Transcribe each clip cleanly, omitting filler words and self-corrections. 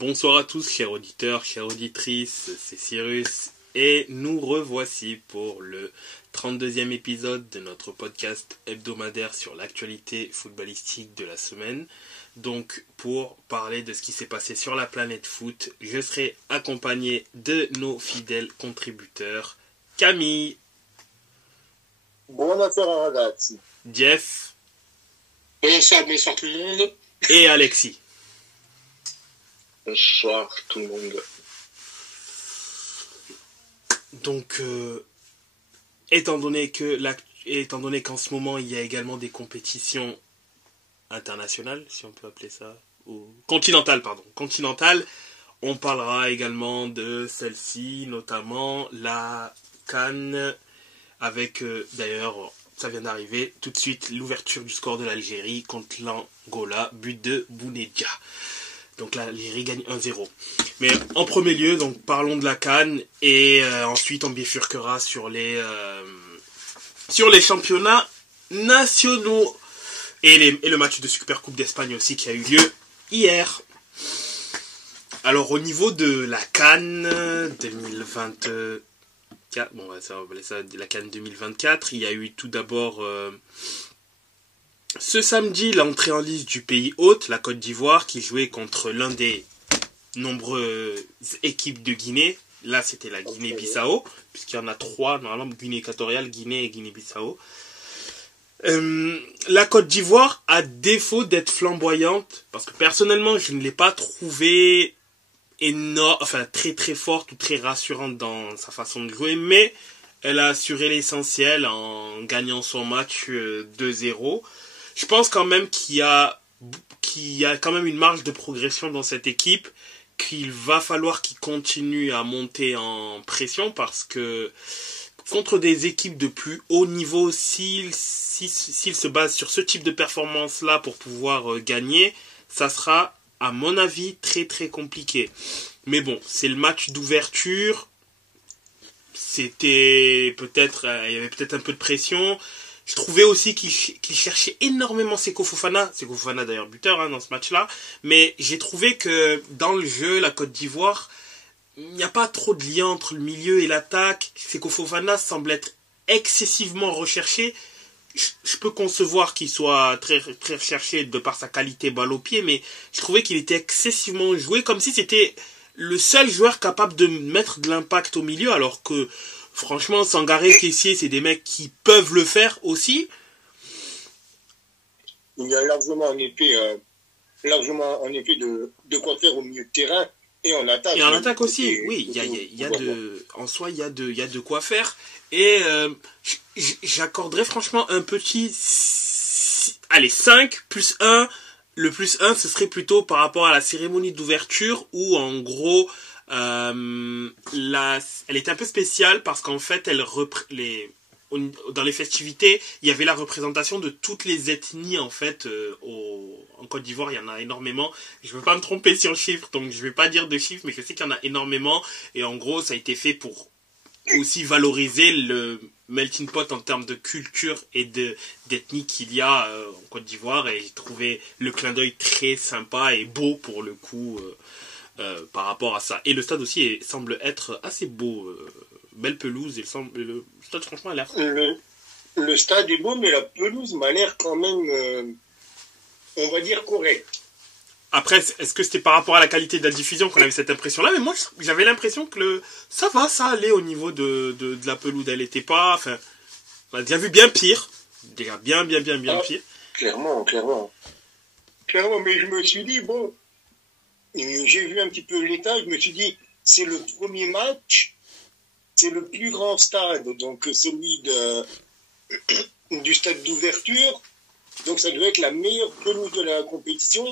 Bonsoir à tous, chers auditeurs, chères auditrices, c'est Cyrus et nous revoici pour le 32e épisode de notre podcast hebdomadaire sur l'actualité footballistique de la semaine. Donc pour parler de ce qui s'est passé sur la planète foot, je serai accompagné de nos fidèles contributeurs Camille. Buonasera ragazzi. Jeff. Bonsoir tout le monde. Et Alexis. Bonsoir tout le monde. Donc, étant donné qu'en ce moment il y a également des compétitions internationales, si on peut appeler ça, ou continentales, on parlera également de celle-ci, notamment la CAN, avec d'ailleurs, ça vient d'arriver, tout de suite l'ouverture du score de l'Algérie contre l'Angola, but de Bounedjah. Donc là, l'Algérie gagne 1-0. Mais en premier lieu, donc parlons de la CAN et ensuite on bifurquera sur les championnats nationaux et le match de Super Coupe d'Espagne aussi qui a eu lieu hier. Alors au niveau de la CAN 2024, bon on va appeler ça la CAN 2024, il y a eu tout d'abord ce samedi, l'entrée en lice du pays hôte, la Côte d'Ivoire, qui jouait contre l'un des nombreuses équipes de Guinée. Là, c'était la Guinée-Bissau, puisqu'il y en a trois, normalement, Guinée équatoriale, Guinée et Guinée-Bissau. La Côte d'Ivoire, à défaut d'être flamboyante, parce que personnellement, je ne l'ai pas trouvée très très forte ou très rassurante dans sa façon de jouer, mais elle a assuré l'essentiel en gagnant son match 2-0. Je pense quand même qu'il y a quand même une marge de progression dans cette équipe, qu'il va falloir qu'ils continuent à monter en pression parce que contre des équipes de plus haut niveau, s'ils se basent sur ce type de performance-là pour pouvoir gagner, ça sera, à mon avis, très très compliqué. Mais bon, c'est le match d'ouverture, il y avait peut-être un peu de pression. Je trouvais aussi qu'il cherchait énormément Seko Fofana d'ailleurs buteur dans ce match-là, mais j'ai trouvé que dans le jeu, la Côte d'Ivoire, il n'y a pas trop de lien entre le milieu et l'attaque. Seko Fofana semble être excessivement recherché. Je peux concevoir qu'il soit très, très recherché de par sa qualité balle au pied, mais je trouvais qu'il était excessivement joué, comme si c'était le seul joueur capable de mettre de l'impact au milieu, alors que franchement, Sangaré, Kessié, c'est des mecs qui peuvent le faire aussi. Il y a largement en effet de quoi faire au milieu de terrain et en attaque. Et en attaque aussi, oui. En soi, il y a de quoi faire. Et j'accorderais franchement un petit 5 plus 1. Le plus 1, ce serait plutôt par rapport à la cérémonie d'ouverture où, en gros, elle était un peu spéciale parce qu'en fait, dans les festivités, il y avait la représentation de toutes les ethnies en fait. En Côte d'Ivoire, il y en a énormément. Je ne veux pas me tromper sur le chiffre, donc je ne vais pas dire de chiffres, mais je sais qu'il y en a énormément. Et en gros, ça a été fait pour aussi valoriser le melting pot en termes de culture et d'ethnie qu'il y a en Côte d'Ivoire. Et j'ai trouvé le clin d'œil très sympa et beau pour le coup. Par rapport à ça. Et le stade aussi semble être assez beau. Belle pelouse. Le stade, franchement, a l'air... Le stade est beau, mais la pelouse m'a l'air quand même, on va dire, correcte. Après, est-ce que c'était par rapport à la qualité de la diffusion qu'on avait cette impression-là? Mais moi, j'avais l'impression que ça allait au niveau de la pelouse. Elle n'était pas... Enfin, on a déjà vu bien pire. Déjà bien pire. Clairement. Clairement, mais je me suis dit, bon... J'ai vu un petit peu l'état, je me suis dit, c'est le premier match, c'est le plus grand stade, donc celui du stade d'ouverture, donc ça doit être la meilleure pelouse de la compétition,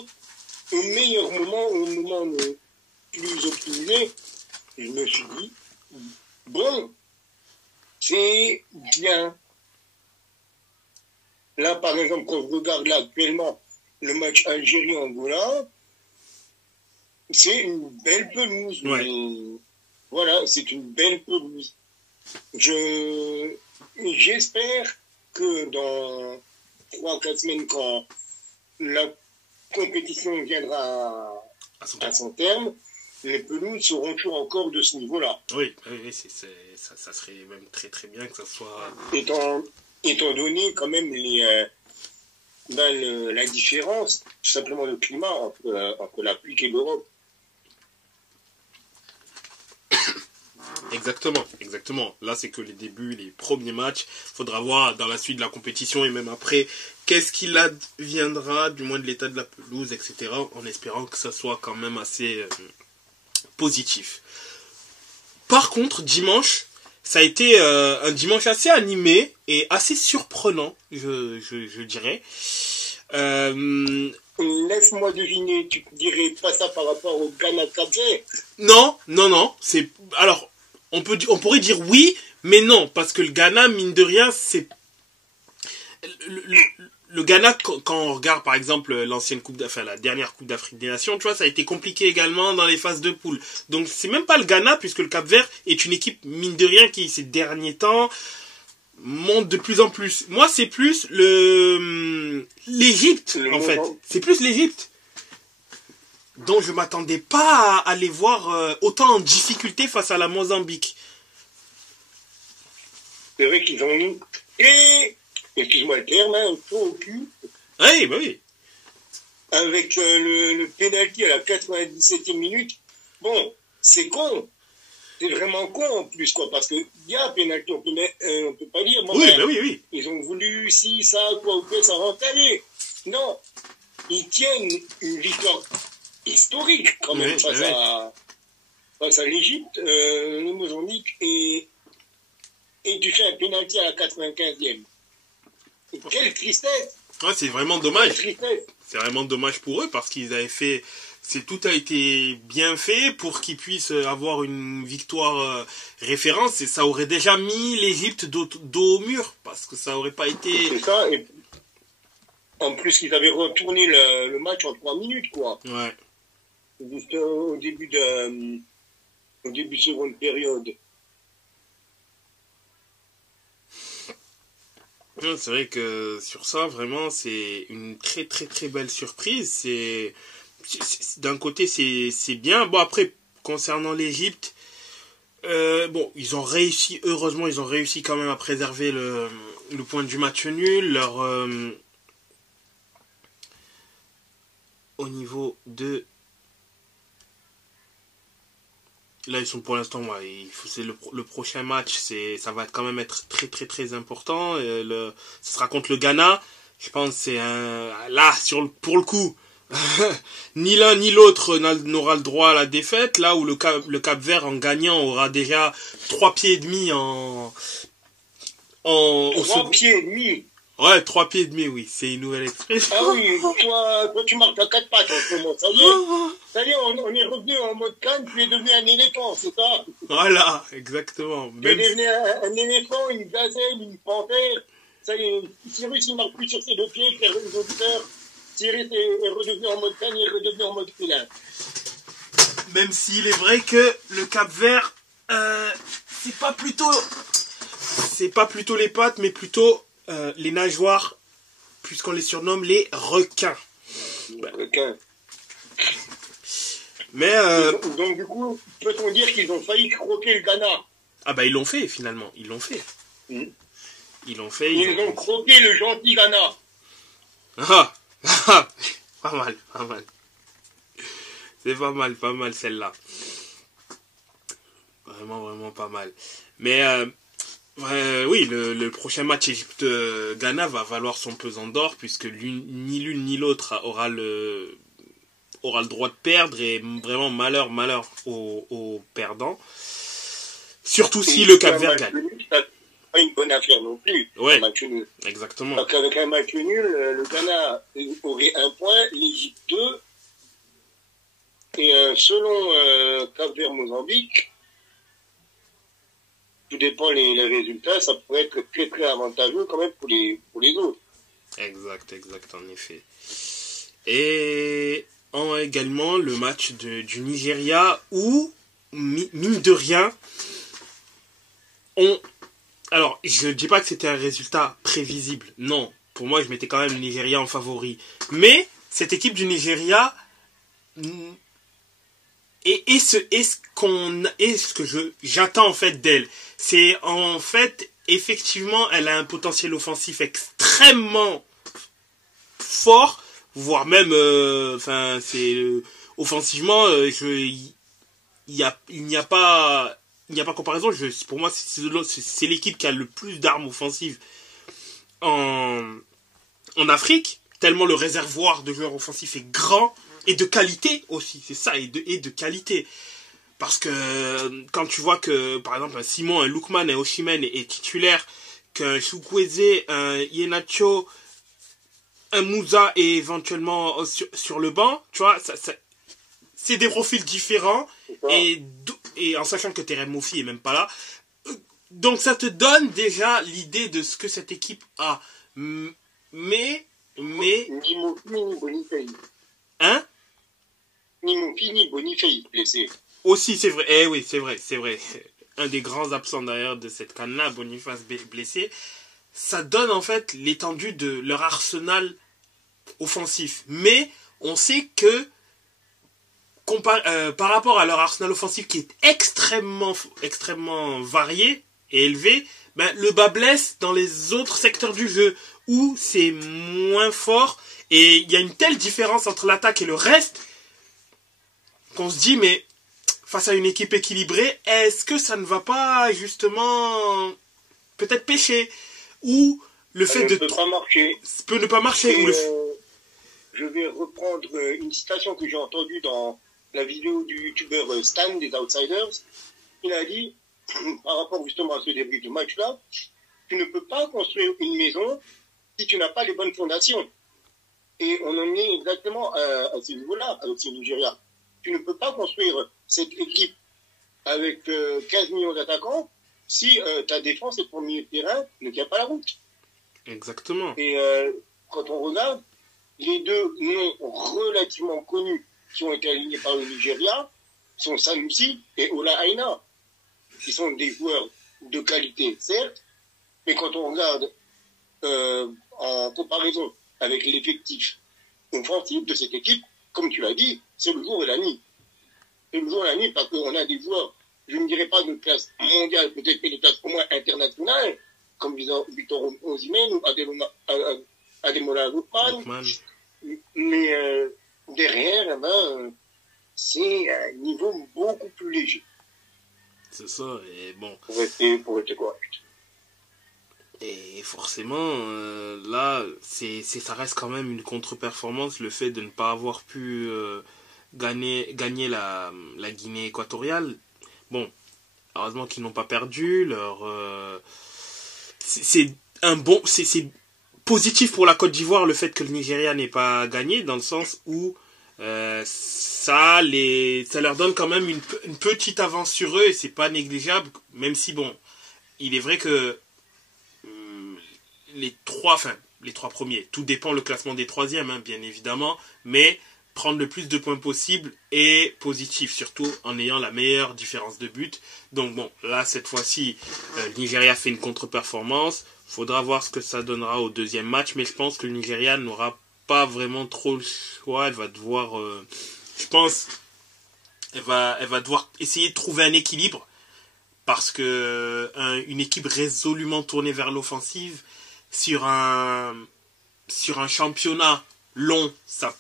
au meilleur moment, au moment le plus optimisé. Je me suis dit, bon, c'est bien. Là, par exemple, quand je regarde là actuellement le match Algérie-Angola, c'est une belle pelouse. Ouais. Voilà, c'est une belle pelouse. J'espère que dans 3-4 semaines, quand la compétition viendra à son terme, les pelouses seront toujours encore de ce niveau-là. Oui, ça serait même très très bien que ça soit... Étant donné quand même la différence, tout simplement le climat entre l'Afrique et l'Europe. Exactement. Là, c'est que les débuts, les premiers matchs. Faudra voir dans la suite de la compétition et même après, qu'est-ce qu'il adviendra, du moins de l'état de la pelouse, etc. En espérant que ça soit quand même assez positif. Par contre, dimanche, ça a été un dimanche assez animé et assez surprenant, je dirais. Laisse-moi deviner, tu dirais pas ça par rapport au Ghana Cap-Vert? Non. Alors, on pourrait dire oui, mais non, parce que le Ghana, mine de rien, c'est... Le Ghana, quand on regarde par exemple la dernière Coupe d'Afrique des Nations, tu vois, ça a été compliqué également dans les phases de poule. Donc c'est même pas le Ghana, puisque le Cap-Vert est une équipe, mine de rien, qui ces derniers temps monte de plus en plus. Moi, c'est plus l'Égypte, en fait. C'est plus l'Égypte. Donc je m'attendais pas à les voir autant en difficulté face à la Mozambique. C'est vrai qu'ils ont mis... excuse-moi le terme, un faux au cul. Oui, bah oui. Avec le pénalty à la 97e minute. Bon, c'est con. C'est vraiment con en plus, quoi, parce qu'il y a un pénalty, on peut pas dire. Oui, bah oui. Ils ont voulu, si, ça, quoi, ou quoi, ça rentre. Non, ils tiennent une victoire historique, quand même, face à l'Égypte, le Mozambique, et tu fais un pénalty à la 95e. Quelle tristesse! Ouais, c'est vraiment dommage. Quelle tristesse! C'est vraiment dommage pour eux parce qu'ils avaient fait... Tout a été bien fait pour qu'ils puissent avoir une victoire référence et ça aurait déjà mis l'Égypte dos au mur parce que ça aurait pas été... C'est ça, et en plus ils avaient retourné le match en 3 minutes, quoi. Ouais. Juste au début de seconde période. C'est vrai que sur ça, vraiment, c'est une très très très belle surprise. D'un côté, c'est bien. Bon, après, concernant l'Égypte, ils ont réussi, heureusement, ils ont réussi quand même à préserver le point du match nul. Au niveau de... Là, ils sont pour l'instant, c'est le prochain match, ça va quand même être très très très important. Ce sera contre le Ghana. Je pense que c'est là pour le coup, ni l'un ni l'autre n'aura le droit à la défaite. Là où le Cap-Vert en gagnant aura déjà 3 pieds et demi en 3 pieds et demi. Ouais, 3 pieds et demi, oui, c'est une nouvelle expression. Ah oui, toi tu marques à 4 pattes en ce moment, ça y est, on est revenu en mode canne, tu es devenu un éléphant, c'est ça? Voilà, exactement. Tu es devenu un éléphant, une gazelle, une panthère, ça y est, Cyrus il marque plus sur ses 2 pieds, les auditeurs, Cyrus est redevenu en mode canne, il est redevenu en mode félin. Même s'il est vrai que le Cap-Vert, c'est pas plutôt les pattes, mais plutôt... les nageoires, puisqu'on les surnomme les requins. Requins. Mais donc du coup, peut-on dire qu'ils ont failli croquer le Ghana? Ah bah ils l'ont fait finalement, ils l'ont fait. Ils l'ont fait. Ils ont croqué le gentil Ghana. Pas mal. C'est pas mal celle-là. Vraiment pas mal. Mais oui, le prochain match Égypte-Ghana va valoir son pesant d'or puisque ni l'une ni l'autre aura le droit de perdre et vraiment malheur aux perdants. Surtout si le Cap-Vert gagne. C'est pas une bonne affaire non plus. Ouais, un match nul. exactement. Donc avec un match nul, le Ghana aurait 1 point, l'Égypte 2. Et selon Cap-Vert-Mozambique, tout dépend les résultats, ça pourrait être très très avantageux quand même pour les autres. Exact, en effet. Et également le match du Nigeria où, mine de rien, alors, je ne dis pas que c'était un résultat prévisible. Non, pour moi, je mettais quand même le Nigeria en favori. Mais cette équipe du Nigeria ce que j'attends en fait d'elle, c'est en fait effectivement elle a un potentiel offensif extrêmement fort, voire même offensivement il n'y a pas comparaison. Pour moi c'est l'équipe qui a le plus d'armes offensives en Afrique, tellement le réservoir de joueurs offensifs est grand et de qualité aussi, c'est ça, et de qualité. Parce que quand tu vois que, par exemple, un Simon, un Lookman, un Osimhen est titulaire, qu'un Chukwueze, un Iheanacho, un Moussa est éventuellement sur le banc, tu vois, c'est des profils différents, et en sachant que Terem Moffi est même pas là. Donc ça te donne déjà l'idée de ce que cette équipe a. Mais... Ni Moffi, ni Boniface. Hein? Ni Moffi, ni Boniface blessé. Aussi, c'est vrai. Eh oui, c'est vrai. Un des grands absents d'ailleurs de cette canne-là, Boniface blessé. Ça donne en fait l'étendue de leur arsenal offensif. Mais on sait que par rapport à leur arsenal offensif qui est extrêmement varié et élevé, ben, le bas blesse dans les autres secteurs du jeu où c'est moins fort et il y a une telle différence entre l'attaque et le reste qu'on se dit mais face à une équipe équilibrée, est-ce que ça ne va pas justement peut-être pêcher ou le fait de peut ne pas marcher ou je vais reprendre une citation que j'ai entendue dans la vidéo du youtubeur Stan des Outsiders. Il a dit par rapport justement à ce débrief de match-là, tu ne peux pas construire une maison si tu n'as pas les bonnes fondations. Et on en est exactement à ce niveau-là avec ce Nigeria. Tu ne peux pas construire cette équipe avec 15 millions d'attaquants si ta défense et ton milieu de terrain ne tient pas la route. Exactement. Et quand on regarde, les deux noms relativement connus qui ont été alignés par le Nigeria sont Sanusi et Ola Aina, qui sont des joueurs de qualité, certes, mais quand on regarde en comparaison avec l'effectif offensif de cette équipe, comme tu l'as dit, c'est le jour et la nuit. C'est le jour et la nuit parce qu'on a des joueurs, je ne dirais pas de classe mondiale, peut-être que de classe au moins internationale, comme Victor Osimhen ou Ademola Lookman. Mais derrière, c'est un niveau beaucoup plus léger. C'est ça, et bon. Pour rester correct. Et forcément, là, ça reste quand même une contre-performance, le fait de ne pas avoir pu gagner la Guinée équatoriale. Bon, heureusement qu'ils n'ont pas perdu. C'est positif pour la Côte d'Ivoire le fait que le Nigeria n'ait pas gagné, dans le sens où ça leur donne quand même une petite avance sur eux, et c'est pas négligeable, même si bon, il est vrai que les trois premiers, tout dépend le classement des troisièmes, hein, bien évidemment, mais prendre le plus de points possible est positif, surtout en ayant la meilleure différence de but. Donc bon, là cette fois-ci, le Nigeria fait une contre-performance. Faudra voir ce que ça donnera au deuxième match, mais je pense que le Nigeria n'aura pas vraiment trop le choix. Elle va devoir, je pense, elle va devoir essayer de trouver un équilibre, parce que une équipe résolument tournée vers l'offensive sur un championnat long, ça,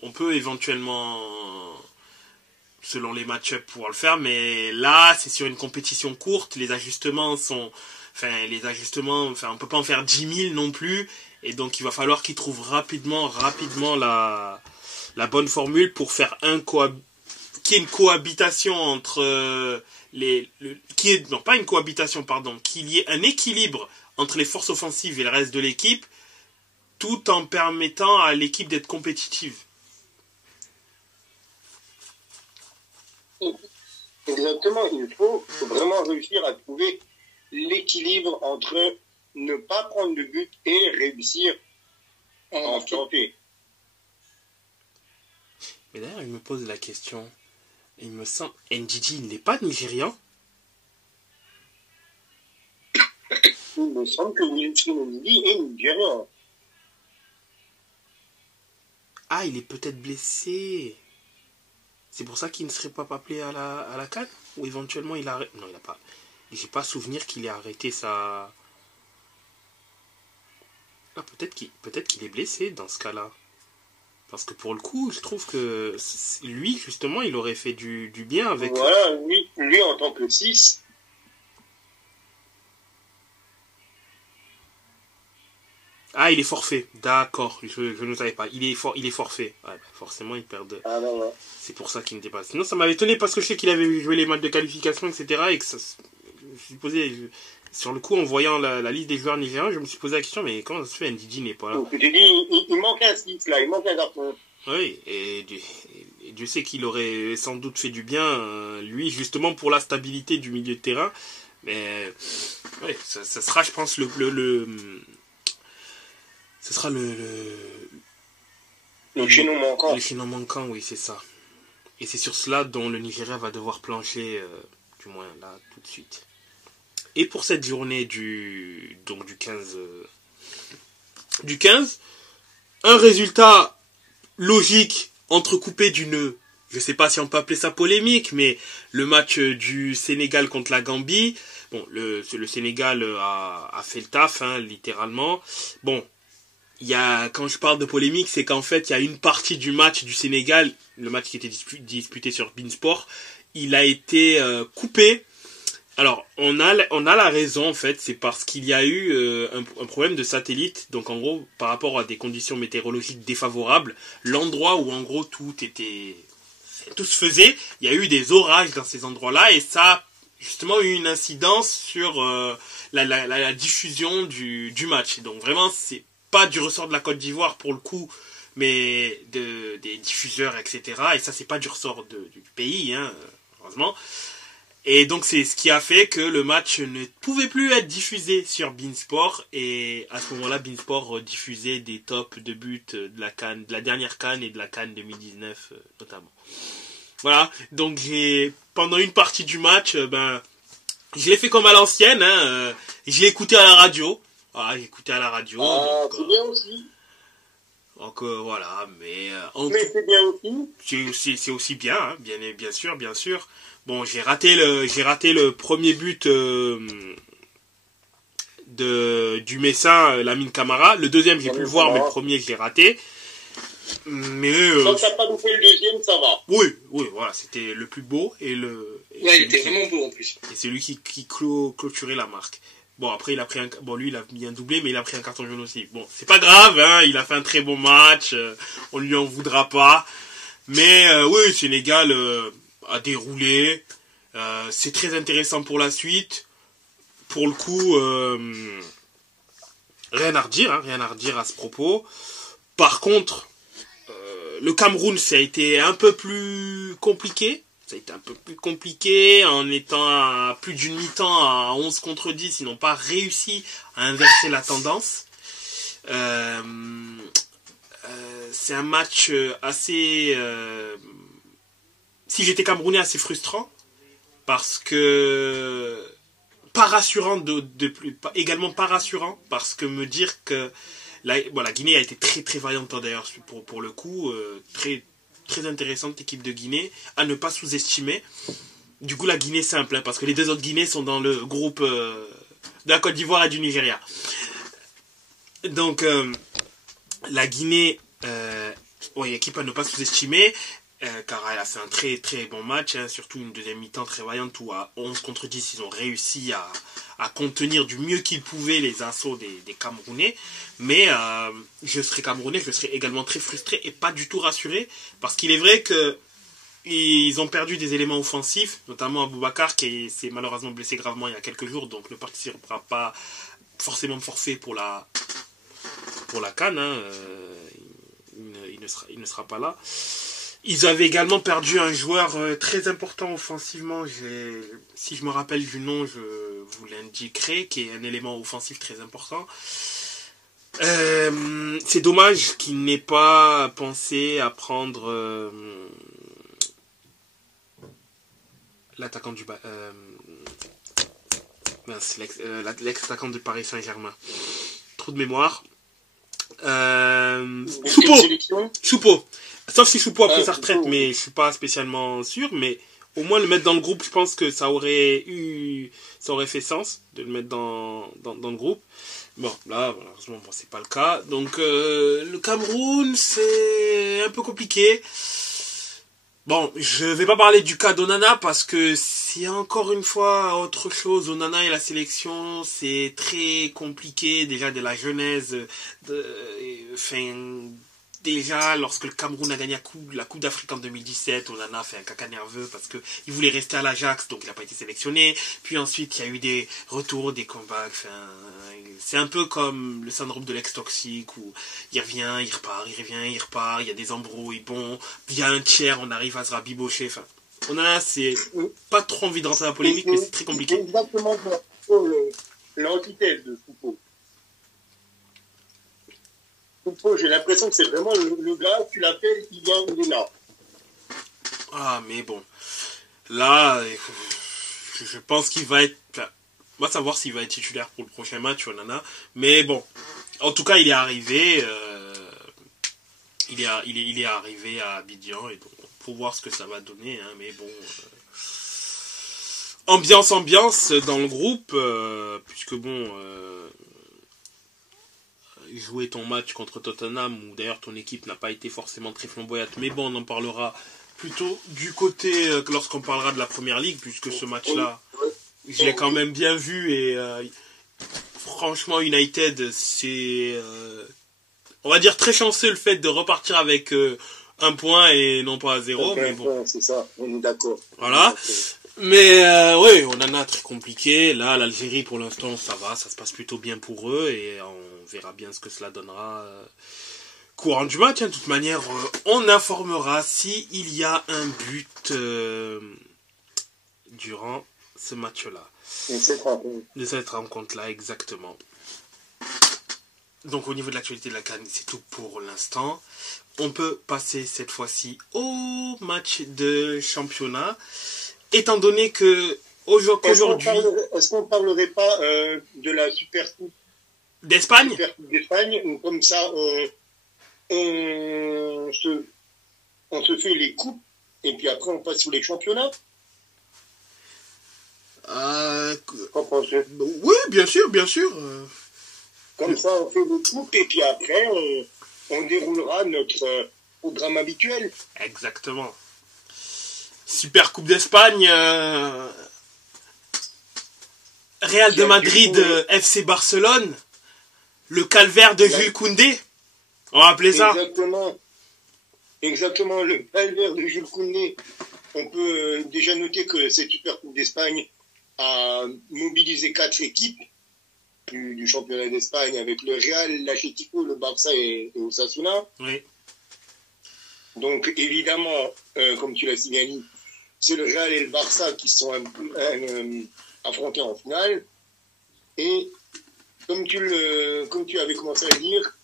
on peut éventuellement, selon les match-ups, pouvoir le faire, mais là, c'est sur une compétition courte, les ajustements, on peut pas en faire 10 000 non plus, et donc il va falloir qu'ils trouvent rapidement la bonne formule pour faire qu'il y ait une cohabitation entre qu'il y ait un équilibre entre les forces offensives et le reste de l'équipe, tout en permettant à l'équipe d'être compétitive. Exactement, il faut vraiment réussir à trouver l'équilibre entre ne pas prendre de but et réussir à en tenter. Mais d'ailleurs, il me pose la question, il me semble, Ndidi, il n'est pas nigérian? Il me semble que Ndidi est nigérian. Ah, il est peut-être blessé. C'est pour ça qu'il ne serait pas appelé à la CAN? Ou éventuellement il a... Non, il a pas. J'ai pas souvenir qu'il ait arrêté sa... Ah, peut-être qu'il est blessé dans ce cas-là. Parce que pour le coup, je trouve que lui, justement, il aurait fait du bien avec... Voilà, lui en tant que 6. Ah, il est forfait. D'accord, je ne savais pas. Il est forfait. Ouais, bah, forcément, il perd. Ah non, non. C'est pour ça qu'il n'était pas... Sinon, ça m'avait étonné parce que je sais qu'il avait joué les matchs de qualification, etc. Et que ça... Je me suis posé... Sur le coup, en voyant la liste des joueurs nigériens, je me suis posé la question, mais comment ça se fait, Ndidi n'est pas là? Donc, je te dis, il manque un 6, là. Il manque un garçon. Oui, et Dieu sait qu'il aurait sans doute fait du bien, lui, justement, pour la stabilité du milieu de terrain. Mais, ouais, ça sera, je pense, ce sera Le chaînon manquant. le chaînon manquant, oui, c'est ça. Et c'est sur cela dont le Nigeria va devoir plancher, du moins là, tout de suite. Et pour cette journée du 15, un résultat logique entrecoupé d'une, je sais pas si on peut appeler ça polémique, mais le match du Sénégal contre la Gambie. Bon, le Sénégal a fait le taf, hein, littéralement. Bon, quand je parle de polémique, c'est qu'en fait, il y a une partie du match du Sénégal, le match qui était disputé sur Beansport, il a été coupé. Alors, on a la raison, en fait, c'est parce qu'il y a eu un problème de satellite. Donc, en gros, par rapport à des conditions météorologiques défavorables, l'endroit où, en gros, tout se faisait, il y a eu des orages dans ces endroits-là, et ça a justement eu une incidence sur la diffusion du match. Donc, vraiment, c'est pas du ressort de la Côte d'Ivoire, pour le coup, mais des diffuseurs, etc. Et ça, c'est pas du ressort du pays, hein, heureusement. Et donc c'est ce qui a fait que le match ne pouvait plus être diffusé sur Beansport, et à ce moment-là Beansport diffusait des tops de buts de la CAN, de la dernière CAN et de la CAN 2019 notamment. Voilà, donc pendant une partie du match, je l'ai fait comme à l'ancienne, hein, j'ai écouté à la radio. Voilà, j'ai écouté à la radio. Ah, c'est bien aussi. Donc voilà, mais c'est bien aussi. C'est aussi bien, hein, bien sûr, bien sûr. Bon, j'ai raté le premier but du Messin, Lamine Camara. Le deuxième, j'ai pu le voir, mais le premier, je l'ai raté. Mais quand t'as pas loupé le deuxième, ça va. Oui, voilà, c'était le plus beau et ouais, il était vraiment beau en plus. Et c'est lui qui clôturait la marque. Bon, après, lui, il a mis un doublé, mais il a pris un carton jaune aussi. Bon, c'est pas grave, hein, il a fait un très bon match, on lui en voudra pas. Mais, oui, Sénégal a déroulé, c'est très intéressant pour la suite. Pour le coup, rien à redire à ce propos. Par contre, le Cameroun, ça a été un peu plus compliqué. Ça a été un peu plus compliqué en étant à plus d'une mi-temps à 11 contre 10. Ils n'ont pas réussi à inverser la tendance. C'est un match assez... si j'étais Camerounais, assez frustrant. Parce que... Pas rassurant également pas rassurant. Parce que me dire que... la Guinée a été très très vaillante d'ailleurs pour le coup. Très intéressante équipe de Guinée, à ne pas sous-estimer. Du coup, la Guinée simple, hein, parce que les deux autres Guinées sont dans le groupe de la Côte d'Ivoire et du Nigeria. Donc, la Guinée, équipe à ne pas sous-estimer, car elle a fait un très très bon match, hein, surtout une deuxième mi-temps très vaillante où à 11 contre 10, ils ont réussi à contenir du mieux qu'ils pouvaient les assauts des Camerounais. Mais je serais Camerounais, je serais également très frustré et pas du tout rassuré, parce qu'il est vrai que ils ont perdu des éléments offensifs, notamment Aboubacar qui s'est malheureusement blessé gravement il y a quelques jours, donc ne participera pas forcément forfait pour la CAN, hein, il ne sera pas là. Ils avaient également perdu un joueur très important offensivement, si je me rappelle du nom, je vous l'indiquerai, qui est un élément offensif très important. C'est dommage qu'il n'ait pas pensé à prendre l'attaquant du l'ex-attaquant de Paris Saint-Germain. Trou de mémoire. Choupo. Sauf si Choupo a pris sa retraite, mais je suis pas spécialement sûr. Mais au moins le mettre dans le groupe, je pense que ça aurait fait sens de le mettre dans le groupe. Bon, là, malheureusement, bon, c'est pas le cas. Donc, le Cameroun, c'est un peu compliqué. Bon, je vais pas parler du cas d'Onana parce que c'est encore une fois autre chose. Onana et la sélection, c'est très compliqué déjà de la genèse. Déjà, lorsque le Cameroun a gagné la Coupe d'Afrique en 2017, Onana a fait un caca nerveux parce que il voulait rester à l'Ajax, donc il n'a pas été sélectionné. Puis ensuite, il y a eu des retours, des comebacks. C'est un peu comme le syndrome de l'ex-toxique où il revient, il repart, il revient, il repart, il y a des embrouilles, bon, il y a un tiers, on arrive à se rabibocher. Enfin, Onana, c'est pas trop envie de rentrer dans la polémique, mais c'est très compliqué. C'est exactement l'antithèse de Foucault. J'ai l'impression que c'est vraiment le gars, tu l'appelles, il vient, il est là. Ah, mais bon. Là, je pense qu'il va être... Enfin, on va savoir s'il va être titulaire pour le prochain match, Onana. Mais bon, en tout cas, il est arrivé. Il est arrivé à Abidjan. Et donc, pour voir ce que ça va donner. Hein, mais bon... Ambiance dans le groupe. Puisque bon... jouer ton match contre Tottenham, où d'ailleurs ton équipe n'a pas été forcément très flamboyante, mais bon, on en parlera plutôt du côté lorsqu'on parlera de la Première Ligue, puisque ce match-là, je l'ai quand même bien vu, et franchement, United, c'est, on va dire, très chanceux le fait de repartir avec un point et non pas à 0, mais bon. C'est ça, on est d'accord. Voilà. Mais oui, on en a très compliqué. Là, l'Algérie, pour l'instant, ça va, ça se passe plutôt bien pour eux et on verra bien ce que cela donnera courant du match. Hein. De toute manière, on informera s'il y a un but durant ce match-là. De cette rencontre-là, exactement. Donc, au niveau de l'actualité de la CAN, c'est tout pour l'instant. On peut passer cette fois-ci au match de championnat. Étant donné que aujourd'hui... Est-ce qu'on ne parlerait pas de la Super Coupe d'Espagne ? Super Coupe d'Espagne, où comme ça, on se fait les coupes, et puis après on passe sur les championnats. Oui, bien sûr. Comme ça, on fait les coupes, et puis après, on déroulera notre programme habituel. Exactement. Super Coupe d'Espagne, Real de Madrid, FC Barcelone, le calvaire de Jules Koundé, on va appeler ça. Exactement, le calvaire de Jules Koundé. On peut déjà noter que cette Super Coupe d'Espagne a mobilisé 4 équipes du championnat d'Espagne avec le Real, l'Atlético, le Barça et Osasuna. Oui. Donc évidemment, comme tu l'as si bien dit, c'est le Real et le Barça qui sont affrontés en finale. Et comme tu avais commencé à le dire,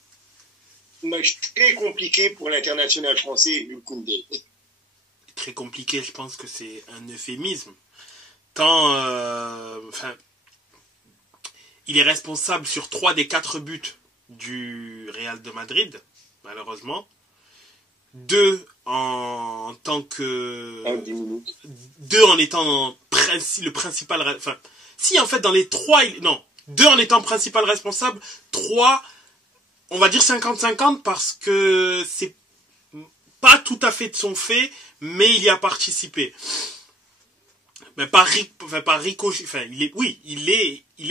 un match très compliqué pour l'international français Jules Koundé. Très compliqué, je pense que c'est un euphémisme. Tant, il est responsable sur 3 des 4 buts du Real de Madrid, malheureusement. 2 en tant que... 2 en étant le principal... Enfin, si en fait dans les 3... Non, 2 en étant principal responsable, 3, on va dire 50-50 parce que c'est pas tout à fait de son fait, mais il y a participé. Mais pas ricochet... Enfin, il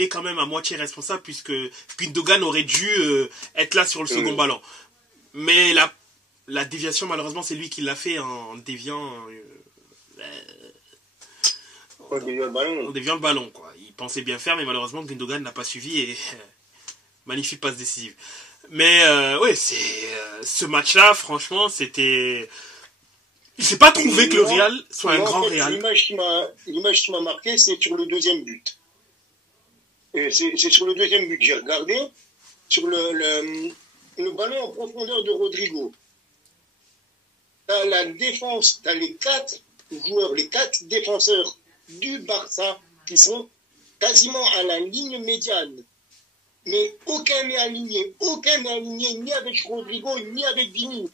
est quand même à moitié responsable puisque Gundogan aurait dû être là sur le second ballon. Mais la déviation, malheureusement, c'est lui qui l'a fait en déviant... En déviant le ballon, quoi. Il pensait bien faire, mais malheureusement, Gundogan n'a pas suivi et... magnifique passe décisive. Mais, ouais, ce match-là, franchement, c'était... J'ai pas trouvé que le Real soit un grand Real. L'image qui m'a marqué, c'est sur le deuxième but. C'est sur le deuxième but que j'ai regardé. Sur le ballon en profondeur de Rodrigo. T'as la défense, t'as les 4 joueurs, les 4 défenseurs du Barça qui sont quasiment à la ligne médiane. Mais aucun n'est aligné. Aucun n'est aligné, ni avec Rodrigo, ni avec Vini.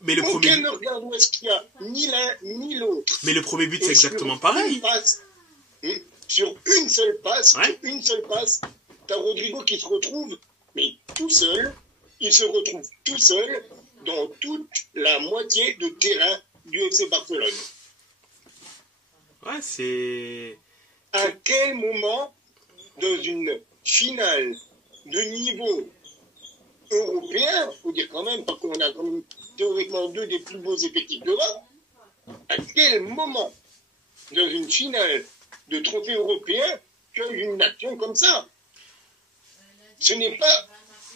Mais le aucun premier... ne regarde où est-ce qu'il y a, ni l'un, ni l'autre. Mais le premier but, c'est exactement sur pareil. Sur une seule passe, t'as Rodrigo qui se retrouve, mais tout seul, il se retrouve tout seul dans toute la moitié de terrain du FC Barcelone. Ouais, c'est... À quel moment, dans une finale de niveau européen, faut dire quand même, parce qu'on a quand même théoriquement deux des plus beaux effectifs d'Europe, à quel moment, dans une finale de trophée européen, tu as une action comme ça? Ce n'est pas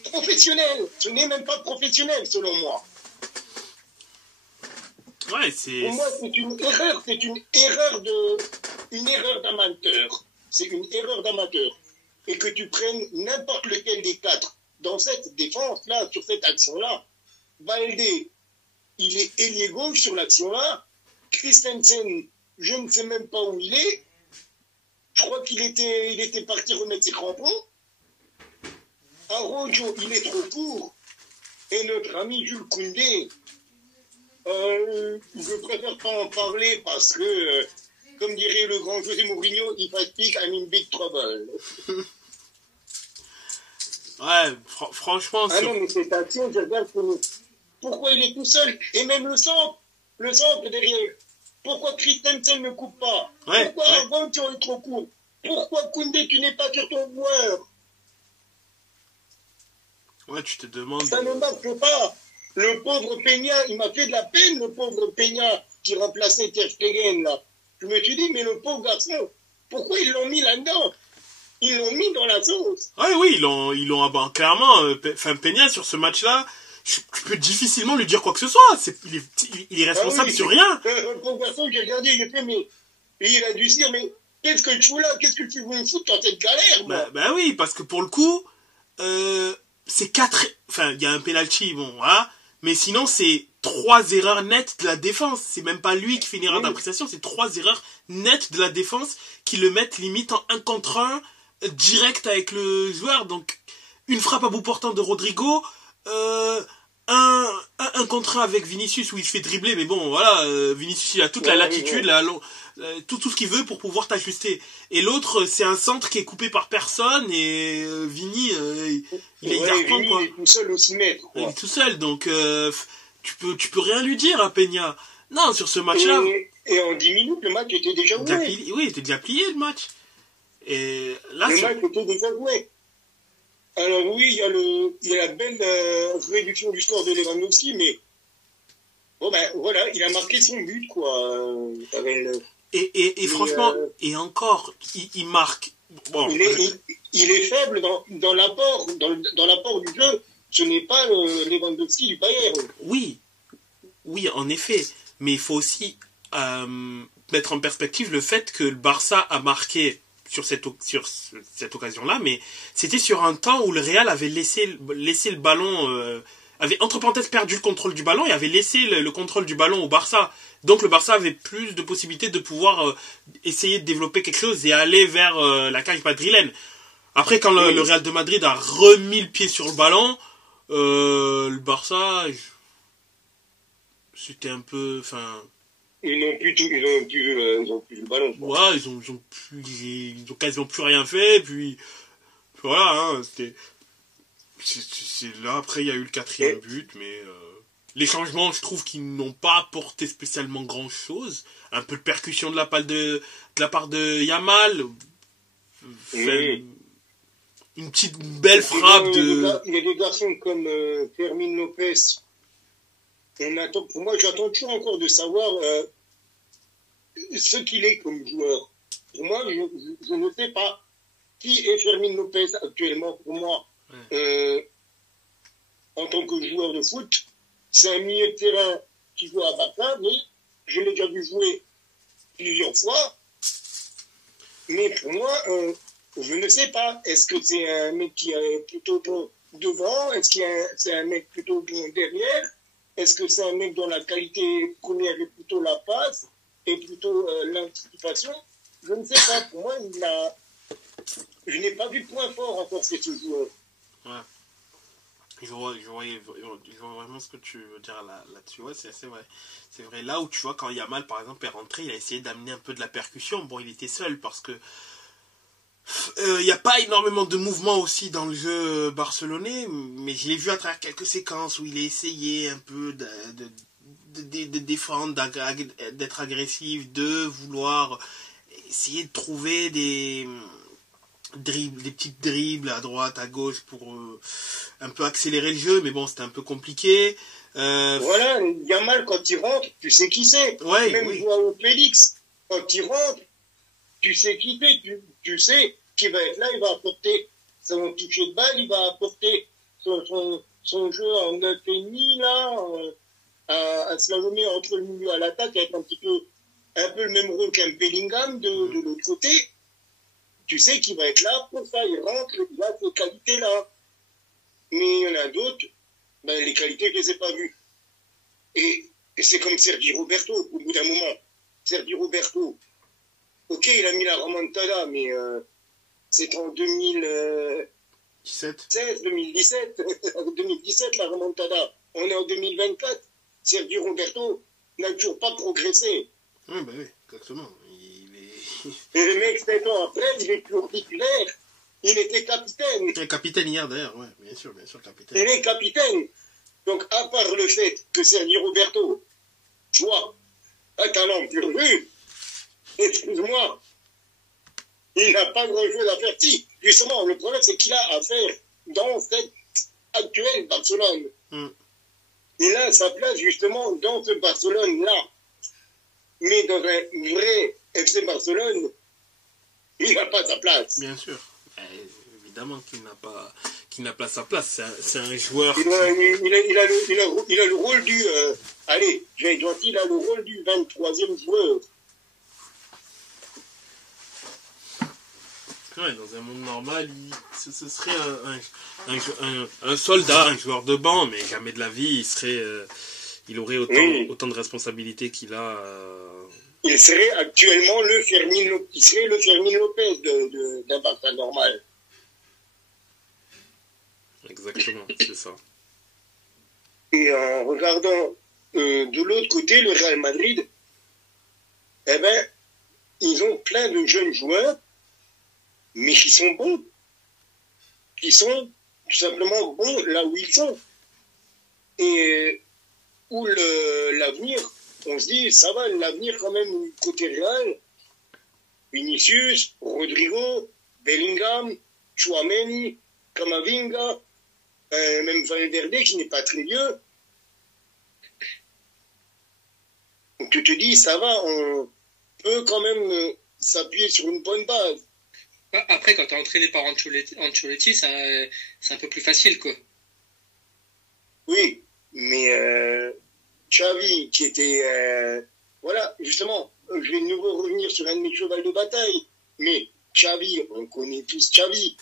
professionnel, ce n'est même pas professionnel selon moi. Ouais, c'est... Pour moi, c'est une erreur d'amateur. C'est une erreur d'amateur. Et que tu prennes n'importe lequel des quatre dans cette défense-là, sur cette action-là, Baldé, il est ailier gauche sur l'action-là. Christensen, je ne sais même pas où il est. Je crois qu'il était parti remettre ses crampons. Araujo, il est trop court. Et notre ami Jules Koundé, je préfère pas en parler parce que, comme dirait le grand José Mourinho, il fatigue, I'm in big trouble. Ouais, franchement... Ah non, mais cette action, je regarde pourquoi il est tout seul. Et même le centre derrière. Pourquoi Christensen ne coupe pas? Pourquoi Araujo est trop court? Pourquoi Koundé, tu n'es pas sur ton joueur? Ouais, tu te demandes... Ça ne marche pas. Le pauvre Peña, il m'a fait de la peine, le pauvre Peña qui remplaçait Ter Stegen, là. Je me suis dit, mais le pauvre garçon, pourquoi ils l'ont mis là-dedans? Ils l'ont mis dans la sauce. Ouais, oui, ils l'ont clairement, Peña, sur ce match-là, je peux difficilement lui dire quoi que ce soit. Il est responsable sur rien. Le pauvre garçon, j'ai regardé, j'ai fait, mais il a dû se dire, mais qu'est-ce que tu fous là? Qu'est-ce que tu veux me foutre dans cette galère, moi? Bah oui, parce que pour le coup, c'est il y a un penalty, bon, voilà. Mais sinon, c'est 3 erreurs nettes de la défense. C'est même pas lui qui fait une erreur d'appréciation, c'est 3 erreurs nettes de la défense qui le mettent limite en 1 contre 1 direct avec le joueur. Donc, une frappe à bout portant de Rodrigo, un contre 1 avec Vinicius où il se fait dribbler, mais bon, voilà, Vinicius il a toute la latitude, tout ce qu'il veut pour pouvoir t'ajuster. Et l'autre, c'est un centre qui est coupé par personne et Vini, il est garçon, quoi. Il est tout seul au 6 mètres, quoi. Il est tout seul, donc tu peux rien lui dire à Peña. Non, sur ce match-là... Et en 10 minutes, le match était déjà joué. Oui, il était déjà plié, le match. Et là, le match était déjà joué. Alors oui, il y a la belle réduction du score de Lewandowski, mais bon ben voilà, il a marqué son but, quoi. Et franchement, et encore, il marque. Bon. Il est faible dans l'apport du jeu. Ce n'est pas Lewandowski du Bayern. Oui, en effet. Mais il faut aussi mettre en perspective le fait que le Barça a marqué sur cette occasion-là, mais c'était sur un temps où le Real avait laissé le ballon, avait entre parenthèses perdu le contrôle du ballon et avait laissé le contrôle du ballon au Barça. Donc le Barça avait plus de possibilités de pouvoir essayer de développer quelque chose et aller vers la cage madrilène. Après, quand le Real de Madrid a remis le pied sur le ballon, le Barça, c'était un peu... Ils n'ont plus le ballon. Ouais, ils ont quasiment plus rien fait, puis voilà, hein, c'est là, après il y a eu le 4e but, mais les changements, je trouve qu'ils n'ont pas apporté spécialement grand chose. Un peu de percussion de la part de Yamal, une petite belle frappe de... Il y a des garçons comme Fermin Lopez. Pour moi, j'attends toujours encore de savoir ce qu'il est comme joueur. Pour moi, je ne sais pas qui est Fermin Lopez actuellement. Pour moi, en tant que joueur de foot, c'est un milieu de terrain qui joue à Barça, mais je l'ai déjà vu jouer plusieurs fois. Mais pour moi, je ne sais pas. Est-ce que c'est un mec qui est plutôt bon devant? Est-ce que c'est un mec plutôt bon derrière? Est-ce que c'est un mec dont la qualité première est plutôt la passe et plutôt l'anticipation? Je ne sais pas. Pour moi, je n'ai pas vu de point fort encore chez ce joueur. Ouais. Je vois vraiment ce que tu veux dire là-dessus. Ouais, c'est vrai. C'est vrai. Là où tu vois, quand Yamal, par exemple, est rentré, il a essayé d'amener un peu de la percussion. Bon, il était seul parce que il n'y a pas énormément de mouvement aussi dans le jeu barcelonais, mais je l'ai vu à travers quelques séquences où il a essayé un peu de défendre, d'être agressif, de vouloir essayer de trouver des petites dribbles à droite, à gauche pour un peu accélérer le jeu, mais bon, c'était un peu compliqué. Voilà, Yamal, quand il rentre, tu sais qui c'est. Ouais, Même oui. Joao Félix, quand il rentre, tu sais qui c'est. Tu sais qu'il va être là, il va apporter son toucher de balle, il va apporter son jeu en 9,5, là, à slalomer entre le milieu à l'attaque, avec un peu le même rôle qu'un Bellingham de l'autre côté. Tu sais qu'il va être là pour ça, il rentre, il a ces qualités-là. Mais il y en a d'autres, ben, les qualités, je les ai pas vues. Et c'est comme Sergi Roberto, au bout d'un moment. Sergi Roberto, ok, il a mis la remontada, mais c'est en 2016, 2017, 2017 la remontada. On est en 2024. Sergi Roberto n'a toujours pas progressé. Oui, bah oui, exactement. Et le mec, 7 ans après, il est toujours titulaire. Il était capitaine. Il est capitaine hier d'ailleurs, ouais, bien sûr, capitaine. Il est capitaine. Donc, à part le fait que Sergi Roberto soit un talent pur jus, excuse-moi, il n'a pas grand-chose à faire. Si, justement, le problème, c'est qu'il a à faire dans cette actuelle Barcelone. Il a sa place, justement, dans ce Barcelone-là. Mais dans un vrai FC Barcelone, il n'a pas sa place. Bien sûr. Évidemment qu'il n'a pas sa place. C'est un joueur. Il a le rôle du. Allez, je vais être gentil, il a le rôle du 23e joueur. Ouais, dans un monde normal, ce serait un soldat, un joueur de banc, mais jamais de la vie, il aurait autant de responsabilités qu'il a. Il serait actuellement le Fermin Lopez d'un Barça normal. Exactement, c'est ça. Et en regardant de l'autre côté, le Real Madrid, eh ben, ils ont plein de jeunes joueurs, mais qui sont bons. Qui sont tout simplement bons là où ils sont. Et où l'avenir, on se dit, ça va, l'avenir quand même côté Real, Vinicius, Rodrigo, Bellingham, Tchouaméni, Camavinga, même Valverde qui n'est pas très vieux. Donc tu te dis, ça va, on peut quand même s'appuyer sur une bonne base. Après, quand tu es entraîné par Ancelotti, c'est un peu plus facile, quoi. Oui, mais Xavi, qui était... voilà, justement, je vais de nouveau revenir sur un de mes chevals de bataille, mais Xavi, on connaît tous Xavi.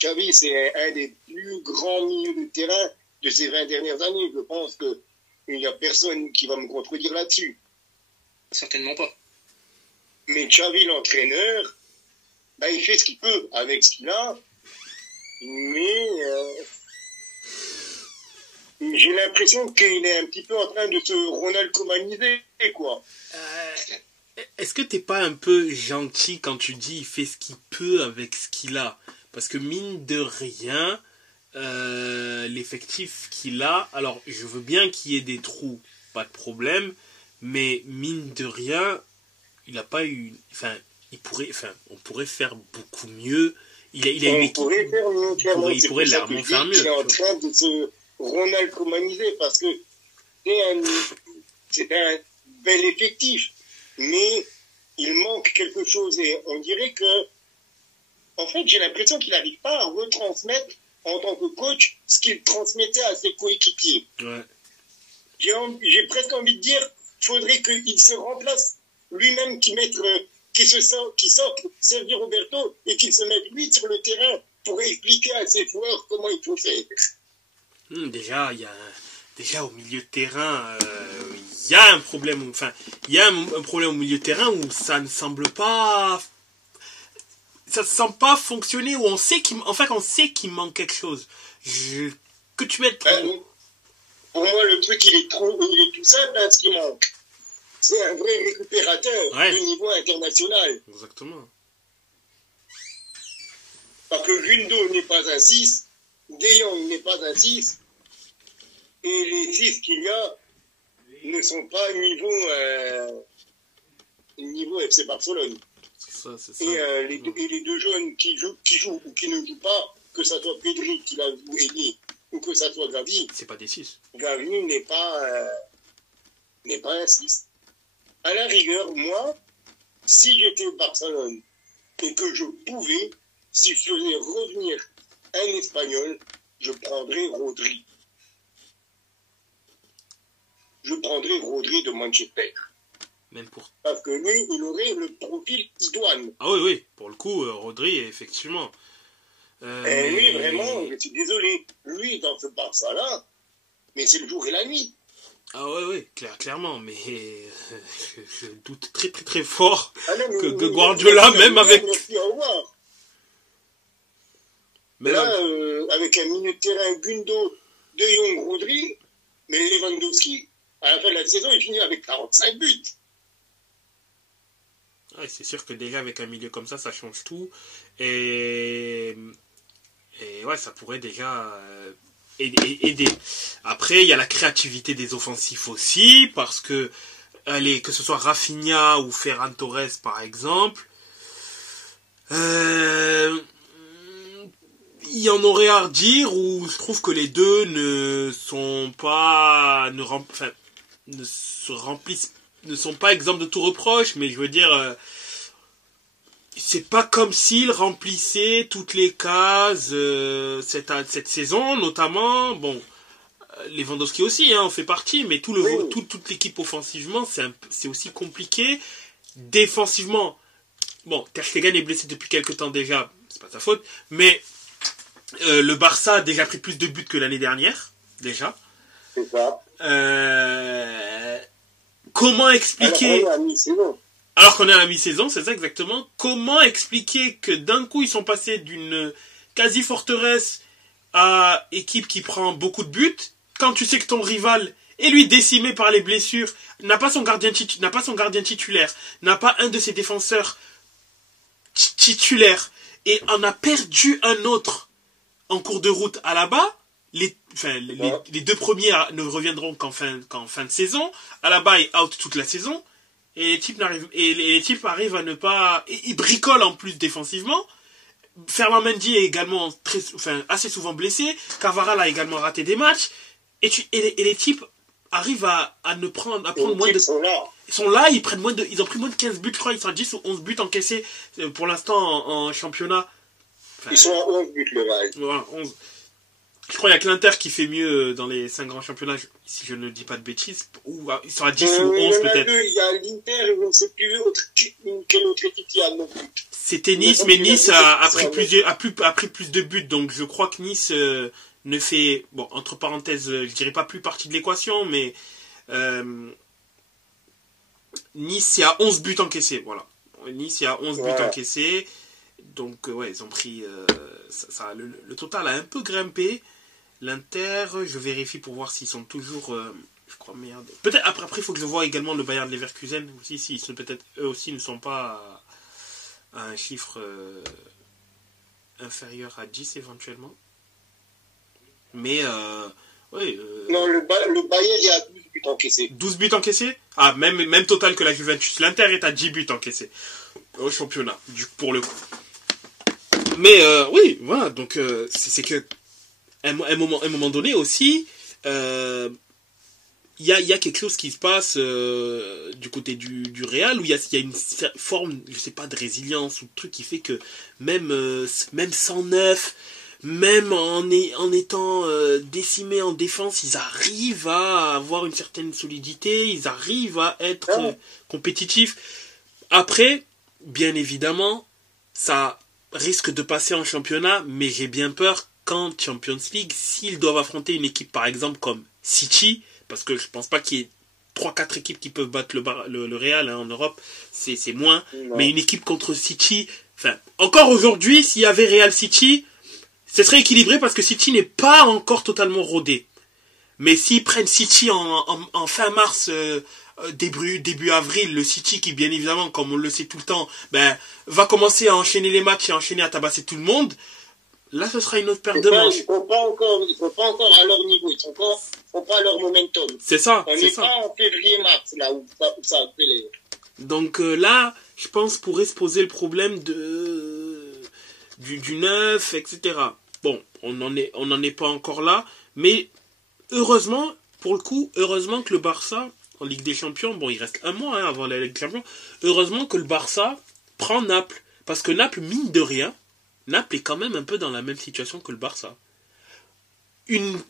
Xavi, c'est un des plus grands milieux de terrain de ces 20 dernières années. Je pense qu'il n'y a personne qui va me contredire là-dessus. Certainement pas. Mais Xavi, l'entraîneur, ben, il fait ce qu'il peut avec ce qu'il a, mais j'ai l'impression qu'il est un petit peu en train de se Ronald-Komaniser, quoi. Est-ce que t'es pas un peu gentil quand tu dis il fait ce qu'il peut avec ce qu'il a? Parce que mine de rien, l'effectif qu'il a, alors je veux bien qu'il y ait des trous, pas de problème, mais mine de rien, il n'a pas eu... Enfin, on pourrait faire beaucoup mieux. Il a une équipe... Pourrait faire mieux, clairement. Il pourrait largement faire mieux. Il est en train de se Ronald-Komaniser parce que c'est un bel effectif, mais il manque quelque chose et on dirait que, en fait, j'ai l'impression qu'il n'arrive pas à retransmettre en tant que coach ce qu'il transmettait à ses coéquipiers. Ouais. J'ai presque envie de dire, faudrait qu'il se remplace lui-même, qui sorte Sergi Roberto et qu'il se mette lui sur le terrain pour expliquer à ses joueurs comment il faut faire. Déjà, au milieu de terrain, il y a un problème. Enfin, il y a un problème au milieu de terrain où ça ne semble pas ça se sent pas fonctionner, ou on sait on sait qu'il manque quelque chose. Que tu mettes... Pour moi, le truc, il est tout simple, hein, ce qui manque. C'est un vrai récupérateur de niveau international. Exactement. Parce que Gundo n'est pas un 6, De Jong n'est pas un 6, et les 6 qu'il y a ne sont pas niveau FC Barcelone. C'est ça. Et les deux jeunes qui jouent ou qui ne jouent pas, que ça soit Pedri qui l'a joué ou que ça soit Gavi, c'est pas des 6. Gavi n'est pas un 6. À la rigueur, moi, si j'étais Barcelone et que je pouvais, si je faisais revenir un Espagnol, je prendrais Rodri. Je prendrais Rodri de Manchester. Même pour... Parce que lui, il aurait le profil idoine. Ah oui. Pour le coup, Rodri, effectivement. Et lui, vraiment, je suis désolé. Lui, dans ce Barça-là, mais c'est le jour et la nuit. Ah oui, clairement, mais je doute très très très fort que Guardiola, même avec... Merci, au revoir. Là, avec un milieu de terrain Gundo, De Jong, Rodri, mais Lewandowski, à la fin de la saison, il finit avec 45 buts. Ouais, c'est sûr que déjà avec un milieu comme ça change tout. Et ouais, ça pourrait déjà aider. Après, il y a la créativité des offensifs aussi, parce que que ce soit Rafinha ou Ferran Torres par exemple, il y en aurait à redire, où je trouve que les deux ne sont pas ne sont pas exempts de tout reproche, mais je veux dire, c'est pas comme s'ils remplissaient toutes les cases cette saison, notamment. Bon, Lewandowski aussi, en fait partie, mais toute l'équipe offensivement, c'est aussi compliqué. Défensivement, bon, Ter Stegen est blessé depuis quelques temps déjà, c'est pas sa faute, mais le Barça a déjà pris plus de buts que l'année dernière, déjà. C'est ça. Comment expliquer... Alors qu'on est à la mi-saison, c'est ça exactement. Comment expliquer que d'un coup ils sont passés d'une quasi-forteresse à équipe qui prend beaucoup de buts, quand tu sais que ton rival est lui décimé par les blessures, n'a pas son gardien titulaire, n'a pas un de ses défenseurs titulaires, et en a perdu un autre en cours de route à la bas. Les deux premiers ne reviendront qu'en fin de saison. Alaba est out toute la saison. Et les types arrivent à ne pas... Ils bricolent en plus défensivement. Ferland Mendy est également assez souvent blessé. Cavaral a également raté des matchs. Et les types arrivent à prendre moins de... Ils sont là, ils ont pris moins de 15 buts, je crois. Ils sont à 10 ou 11 buts encaissés pour l'instant en championnat. Ils sont à 11 buts, le Real. Voilà, 11. Je crois qu'il y a que l'Inter qui fait mieux dans les 5 grands championnats, si je ne dis pas de bêtises. Ou ils sont à 10 ou 11 peut-être. Il y a l'Inter et je ne sais plus quelle autre équipe il y a non plus. C'était Nice, mais Nice a pris plus de buts. Donc je crois que Nice ne fait, bon, entre parenthèses, je dirais pas plus partie de l'équation, mais Nice c'est à 11 buts encaissés. Voilà. Nice c'est à 11 buts encaissés. Donc ouais, ils ont pris... le total a un peu grimpé. L'Inter, je vérifie pour voir s'ils sont toujours... je crois merde. Peut-être après il faut que je vois également le Bayern Leverkusen aussi, si peut-être eux aussi ne sont pas à un chiffre inférieur à 10 éventuellement. Mais ouais. Non, le Bayern il y a 12 buts encaissés. 12 buts encaissés. Ah, même total que la Juventus. L'Inter est à 10 buts encaissés au championnat, pour le coup. Mais oui, voilà, donc c'est que à un moment donné aussi, il y a quelque chose qui se passe du côté du Real, où il y a une forme, je sais pas, de résilience ou de truc qui fait que même sans neuf, même en étant décimés en défense, ils arrivent à avoir une certaine solidité, ils arrivent à être compétitifs. Après, bien évidemment, ça risque de passer en championnat, mais j'ai bien peur qu'en Champions League, s'ils doivent affronter une équipe par exemple comme City, parce que je pense pas qu'il y ait 3-4 équipes qui peuvent battre le Real en Europe, c'est moins, mais une équipe contre City, Enfin, encore aujourd'hui, s'il y avait Real City, ce serait équilibré parce que City n'est pas encore totalement rodé. Mais s'ils prennent City en fin mars, début avril, le City qui, bien évidemment, comme on le sait tout le temps, va commencer à enchaîner les matchs et enchaîner à tabasser tout le monde, là, ce sera une autre paire de manches. Ils ne sont pas encore à leur niveau, ils sont pas à leur momentum. C'est ça, on n'est pas en février-mars, là où ça a fait les... Donc là, je pense pourrait se poser le problème du neuf, etc. Bon, on n'en est pas encore là, mais heureusement, pour le coup, heureusement que le Barça, en Ligue des Champions, bon, il reste un mois avant la Ligue des Champions, heureusement que le Barça prend Naples, parce que Naples, mine de rien, Naples est quand même un peu dans la même situation que le Barça. Une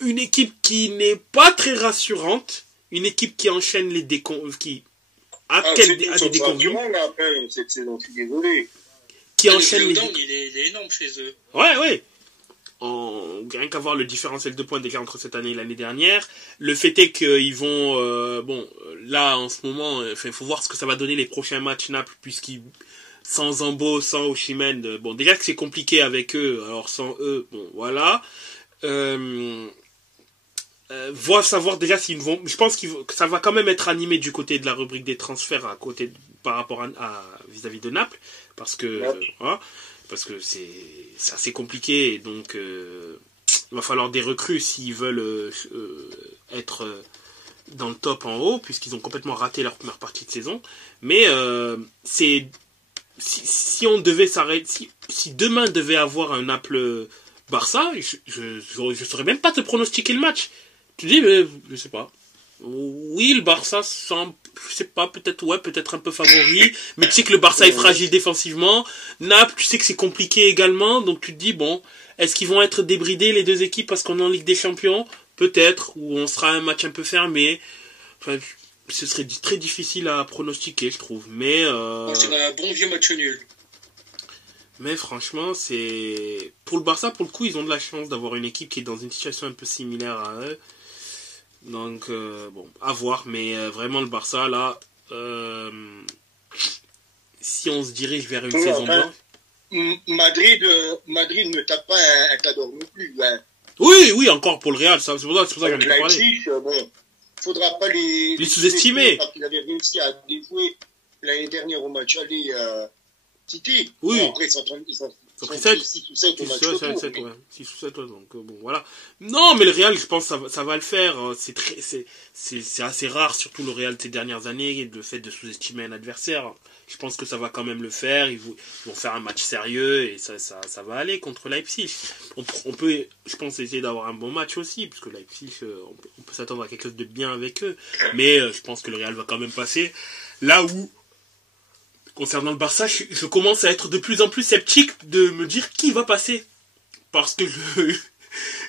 équipe qui n'est pas très rassurante, une équipe qui enchaîne les déconvenues, des déconvenues. Cette saison, je suis désolé. Qui enchaîne les il est énorme chez eux. Ouais. Rien qu'à voir le différentiel de points déjà entre cette année et l'année dernière. Le fait est qu'ils vont... là, en ce moment, il faut voir ce que ça va donner les prochains matchs Naples, puisqu'ils... Sans Zambo, sans Osimhen, bon, déjà que c'est compliqué avec eux, alors sans eux, bon, voilà. Savoir déjà s'ils vont... Je pense que ça va quand même être animé du côté de la rubrique des transferts par rapport vis-à-vis de Naples, parce que c'est assez compliqué, et donc il va falloir des recrues s'ils veulent être dans le top en haut, puisqu'ils ont complètement raté leur première partie de saison. Mais si on devait s'arrêter, si demain devait avoir un Naples Barça, je saurais même pas te pronostiquer le match. Tu dis, mais je sais pas. Oui, le Barça semble, je sais pas, peut-être un peu favori, mais tu sais que le Barça est fragile défensivement. Naples, tu sais que c'est compliqué également, donc tu te dis, bon, est-ce qu'ils vont être débridés les deux équipes parce qu'on est en Ligue des Champions? Peut-être, ou on sera un match un peu fermé. Enfin, ce serait très difficile à pronostiquer, je trouve. Mais c'est un bon vieux match nul. Mais franchement, c'est pour le Barça, pour le coup, ils ont de la chance d'avoir une équipe qui est dans une situation un peu similaire à eux. Donc bon, à voir. Mais vraiment le Barça là, si on se dirige vers une saison blanche. Madrid ne tape pas un cadre non plus. Hein. Oui, encore pour le Real, c'est pour ça que j'en ai pas parlé. Bon, faudra pas les sous-estimer. Parce qu'il avait réussi à déjouer l'année dernière au match aller City. Oui. Bon, après, ils sont 6 ou 7 au match retour. 6 ou 7, donc bon, voilà. Non, mais le Real, je pense que ça va le faire. C'est assez rare, surtout le Real de ces dernières années, le fait de sous-estimer un adversaire. Je pense que ça va quand même le faire. Ils vont faire un match sérieux et ça va aller contre Leipzig. On peut, je pense, essayer d'avoir un bon match aussi, parce que Leipzig, on peut s'attendre à quelque chose de bien avec eux. Mais je pense que le Real va quand même passer. Là où, concernant le Barça, je commence à être de plus en plus sceptique de me dire qui va passer. Parce que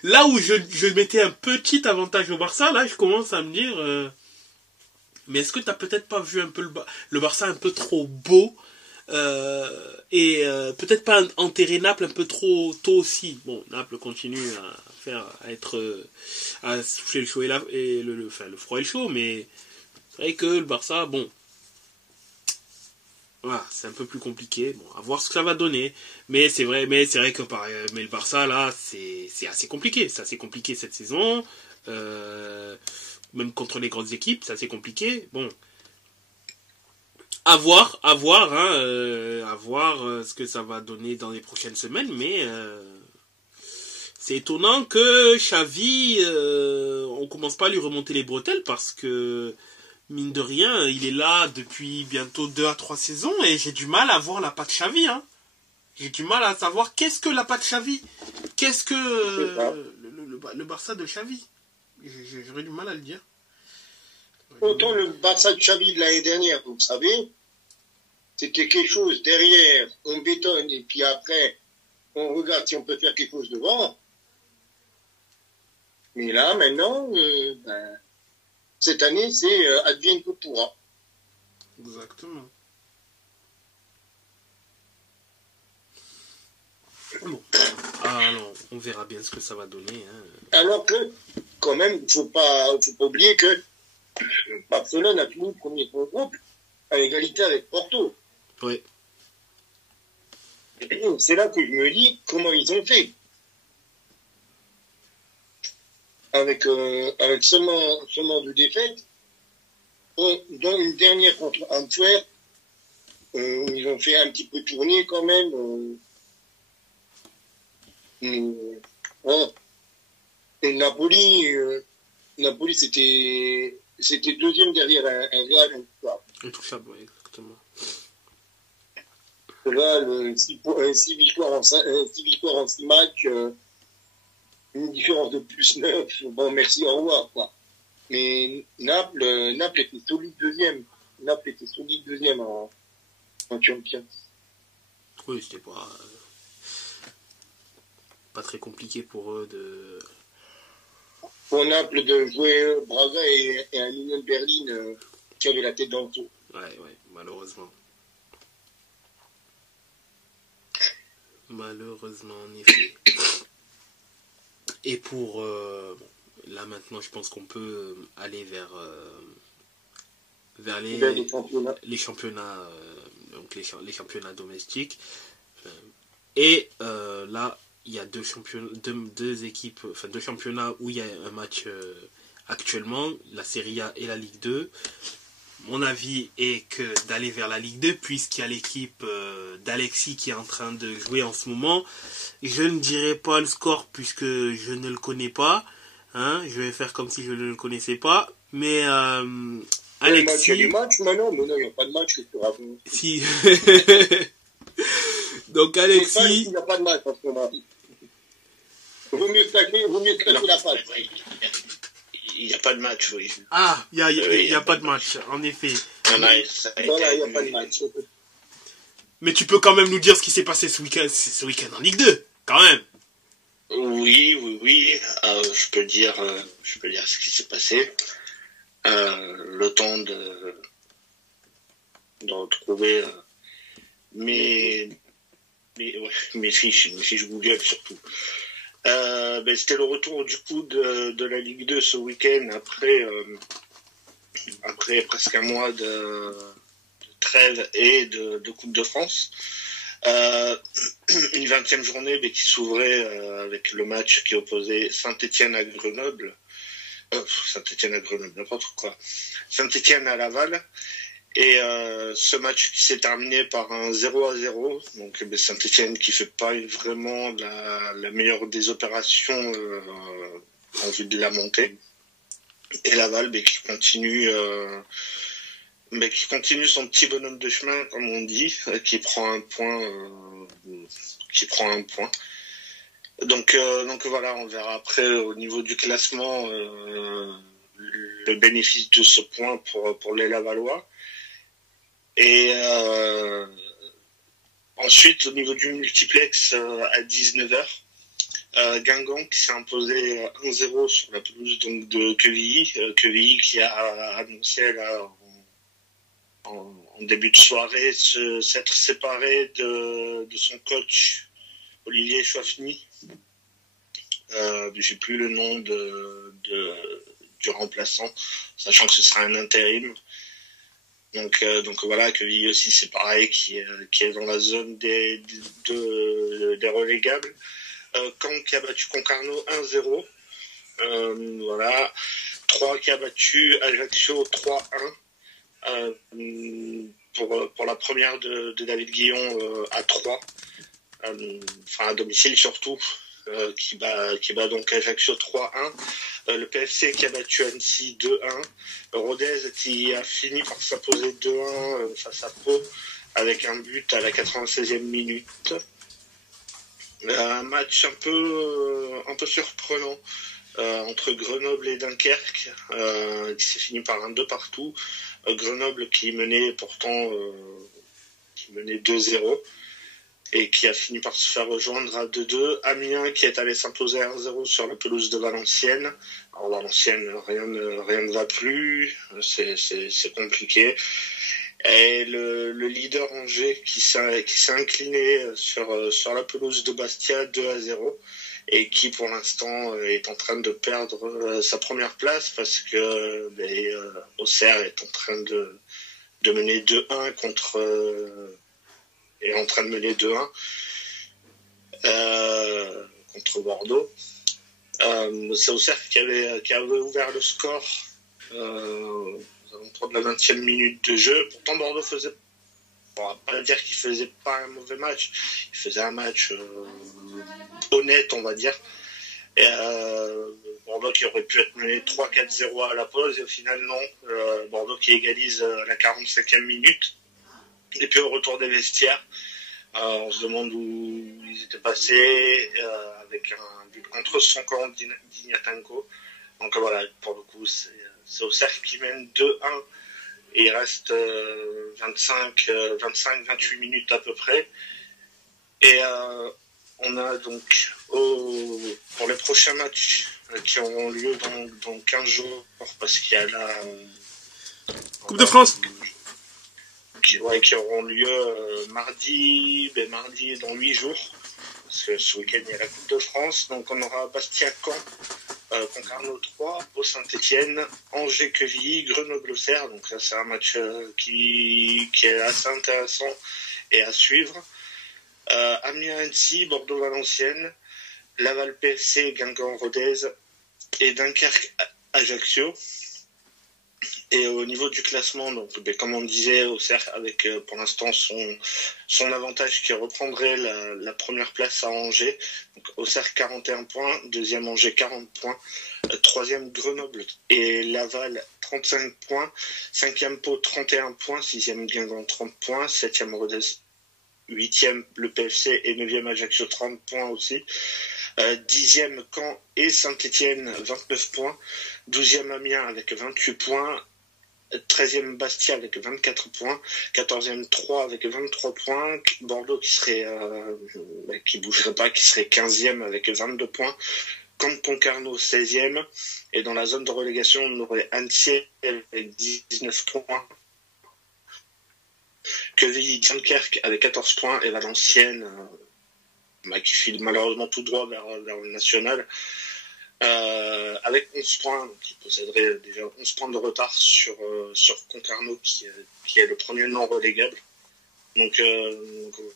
là où je mettais un petit avantage au Barça, là je commence à me dire... mais est-ce que t'as peut-être pas vu un peu le Barça un peu trop beau et peut-être pas enterrer Naples un peu trop tôt aussi. Bon, Naples continue à souffler le chaud et le froid et le chaud, mais c'est vrai que le Barça, bon, voilà, c'est un peu plus compliqué. Bon, à voir ce que ça va donner. Mais c'est vrai que mais le Barça là, c'est assez compliqué. C'est assez compliqué cette saison. Même contre les grandes équipes, c'est assez compliqué. Bon, à voir ce que ça va donner dans les prochaines semaines, mais c'est étonnant que Xavi, on commence pas à lui remonter les bretelles, parce que mine de rien, il est là depuis bientôt 2 à 3 saisons et j'ai du mal à voir la patte Xavi. Hein. J'ai du mal à savoir qu'est-ce que la patte Xavi, qu'est-ce que le Barça de Xavi. J'aurais du mal à le dire. Autant le Barça de Xavi de l'année dernière, vous savez, c'était quelque chose derrière, on bétonne et puis après, on regarde si on peut faire quelque chose devant. Mais là, maintenant, cette année, c'est advienne que pourra. Exactement. Bon. Alors, on verra bien ce que ça va donner. Hein. Alors que, quand même, il faut pas oublier que Barcelone a fini premier de son groupe à égalité avec Porto. Oui. c'est là que je me dis comment ils ont fait. Avec seulement 2 défaites, dont une dernière contre Antwerp, où ils ont fait un petit peu tourner quand même. Ouais. Et Napoli, c'était deuxième derrière un Real. Intouchable, ouais, exactement. Là, 6 victoires en 6 matchs, une différence de plus 9. Bon, merci, au revoir, quoi. Mais Naples était solide deuxième. Naples était solide deuxième en Champions. Oui, c'était pas très compliqué pour eux de... Pour Naples de jouer Braga et un Union Berlin qui avait la tête dans le tout. Ouais, malheureusement. Malheureusement, en effet. Et pour... là, maintenant, je pense qu'on peut aller vers les championnats, donc les championnats domestiques. Et là, il y a deux équipes, enfin 2 championnats où il y a un match actuellement, la Serie A et la Ligue 2. Mon avis est que d'aller vers la Ligue 2, puisqu'il y a l'équipe d'Alexis qui est en train de jouer en ce moment. Je ne dirai pas le score puisque je ne le connais pas. Hein, je vais faire comme si je ne le connaissais pas. Mais Alexis... Il y a des matchs maintenant, mais non, il n'y a pas de match que tu racontes. Si. Donc Alexis... Il n'y a pas de match en ce moment. Vaut mieux claquer la page. Il n'y a pas de match, oui. Ah, il n'y a pas de match, en effet. Il n'y a pas de match. Mais tu peux quand même nous dire ce qui s'est passé ce week-end en Ligue 2, quand même. Oui. Je peux dire ce qui s'est passé. Le temps de retrouver mes fiches Google surtout. C'était le retour du coup de la Ligue 2 ce week-end après presque un mois de trêve et de Coupe de France. Une 20e journée qui s'ouvrait avec le match qui opposait Saint-Étienne à Grenoble. Saint-Étienne à Grenoble, n'importe quoi. Saint-Étienne à Laval. Et ce match qui s'est terminé par un 0-0, donc Saint-Étienne qui fait pas vraiment la meilleure des opérations en vue de la montée, et Laval qui continue son petit bonhomme de chemin comme on dit, qui prend un point. Donc voilà, on verra après au niveau du classement le bénéfice de ce point pour les Lavallois. Et ensuite, au niveau du multiplex, à 19h, Guingamp qui s'est imposé 1-0 sur la pelouse donc, de Quevilly. Quevilly qui a annoncé là, en début de soirée s'être séparé de son coach Olivier Chouafny. J'ai plus le nom du remplaçant, sachant que ce sera un intérim. Donc voilà, Quevilly aussi c'est pareil, qui est dans la zone des relégables. Caen qui a battu Concarneau 1-0. Voilà. 3 qui a battu Ajaccio 3-1. Pour la première de David Guillon à 3. Enfin à domicile surtout. Qui bat donc Ajaccio 3-1. Le PFC qui a battu Annecy 2-1. Rodez qui a fini par s'imposer 2-1 face à Pau avec un but à la 96e minute. Un match un peu surprenant entre Grenoble et Dunkerque qui s'est fini par un 2 partout. Grenoble qui menait 2-0. Et qui a fini par se faire rejoindre à 2-2. Amiens qui est allé s'imposer 1-0 sur la pelouse de Valenciennes. Alors Valenciennes, rien ne va plus, c'est compliqué. Et le leader Angers qui s'est incliné sur la pelouse de Bastia 2-0 et qui pour l'instant est en train de perdre sa première place parce que Auxerre est en train de mener 2-1 est en train de mener 2-1 contre Bordeaux. C'est Auxerre qui avait ouvert le score aux alentours de la 20e minute de jeu. Pourtant, Bordeaux faisait, on va pas dire qu'il faisait pas un mauvais match, il faisait un match honnête, on va dire. Et Bordeaux qui aurait pu être mené 3-4-0 à la pause, et au final, non. Bordeaux qui égalise à la 45e minute. Et puis au retour des vestiaires, on se demande où ils étaient passés, avec un but contre son camp d'Ignatanko. Donc voilà, pour le coup, c'est Auxerre qui mène 2-1 et il reste 25-28 minutes à peu près. Et on a donc pour les prochains matchs qui auront lieu dans 15 jours, parce qu'il y a la Coupe de France. Qui auront lieu mardi dans 8 jours, parce que ce week-end il y a la Coupe de France. Donc on aura Bastia-Caen, Concarneau 3, Pau Saint-Etienne, Angers-Quevilly, Grenoble-Auxerre. Donc ça c'est un match qui est assez intéressant et à suivre. Amiens-Annecy, Bordeaux-Valenciennes, Laval-PFC, Guingamp-Rodez et Dunkerque-Ajaccio. Et au niveau du classement, donc, comme on disait, Auxerre avec pour l'instant son avantage qui reprendrait la première place à Angers. Donc, Auxerre 41 points, deuxième Angers 40 points, troisième Grenoble et Laval 35 points, cinquième Pau 31 points, sixième Guingamp 30 points, septième Rodez, huitième le PFC et neuvième Ajaccio 30 points aussi. 10e Caen et Saint-Etienne 29 points, 12e Amiens avec 28 points, 13e Bastia avec 24 points, 14e Troyes avec 23 points, Bordeaux qui bougerait pas, qui serait 15e avec 22 points, Concarneau 16e, et dans la zone de relégation on aurait Annecy avec 19 points, Quevilly, Dunkerque avec 14 points et Valenciennes qui file malheureusement tout droit vers le national, avec 11 points, donc il posséderait déjà 11 points de retard sur Concarneau qui est le premier non relégable. Donc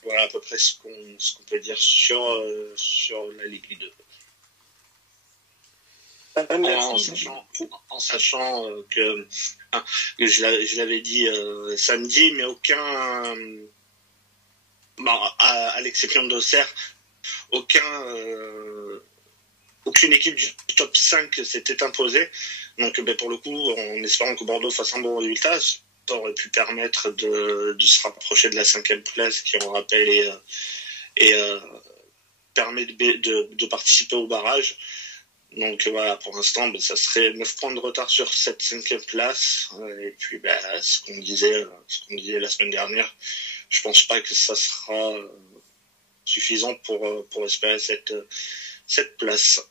voilà à peu près ce qu'on peut dire sur la Ligue 2. En sachant que je l'avais dit samedi, mais à l'exception d'Auxerre, aucune équipe du top 5 s'était imposée. Donc pour le coup, en espérant que Bordeaux fasse un bon résultat, ça aurait pu permettre de se rapprocher de la 5e place qui, on rappelle, permet de participer au barrage. Donc voilà, pour l'instant, ça serait 9 points de retard sur cette 5e place. Et puis ce qu'on disait la semaine dernière, je pense pas que ça sera suffisant pour espérer cette place.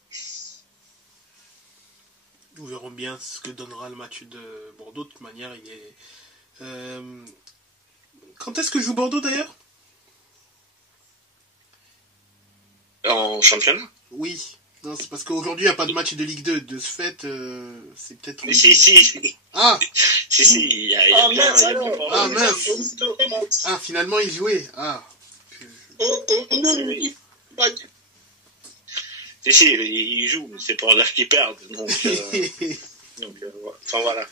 Nous verrons bien ce que donnera le match de Bordeaux. De toute manière, il est... Quand est-ce que joue Bordeaux d'ailleurs? En championnat? Oui. Non, c'est parce qu'aujourd'hui, il n'y a pas de match de Ligue 2. De ce fait, c'est peut-être... Mais si. Ah Si, il y a bien... Ah, mince. Ah, finalement, il jouait. Ah. Si, ils jouent, mais c'est pour dire qu'ils perdent. Donc, enfin voilà.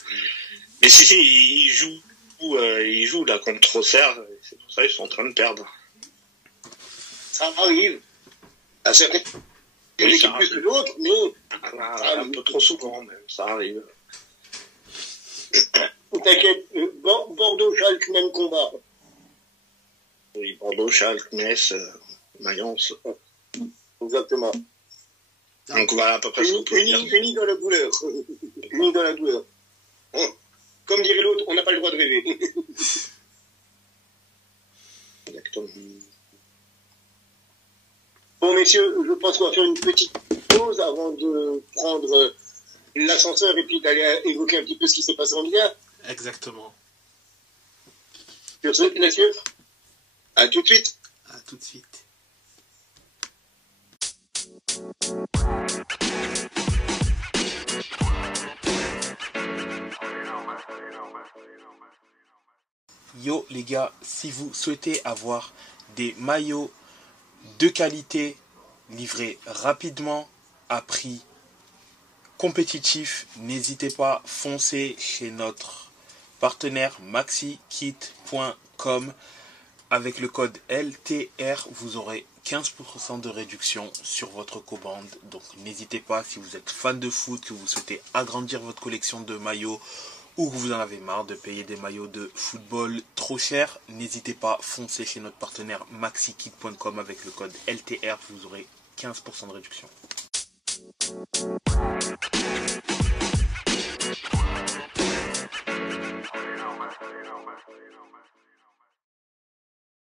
Mais si, ils jouent là contre Auxerre, c'est pour ça qu'ils sont en train de perdre. Ça arrive. À certaines équipes plus que d'autres, mais... un peu trop souvent, même, ça arrive. T'inquiète, Bordeaux-Schalke, même combat. Oui, Bordeaux, Schalke, Metz, Mayence. Exactement. Donc voilà à peu près ce qu'on peut dire. Unis dans la douleur. Unis dans la douleur. Comme dirait l'autre, on n'a pas le droit de rêver. Exactement. Bon, messieurs, je pense qu'on va faire une petite pause avant de prendre l'ascenseur et puis d'aller évoquer un petit peu ce qui s'est passé en Ligue 1. Exactement. Sur ce, messieurs, à tout de suite. À tout de suite. Yo les gars, si vous souhaitez avoir des maillots de qualité, livrés rapidement, à prix compétitif. N'hésitez pas, foncez chez notre partenaire maxikit.com. Avec le code LTR, vous aurez 15% de réduction sur votre commande. Donc n'hésitez pas, si vous êtes fan de foot, que vous souhaitez agrandir votre collection de maillots ou que vous en avez marre de payer des maillots de football trop chers, n'hésitez pas, foncez chez notre partenaire maxikit.com avec le code LTR, vous aurez 15% de réduction.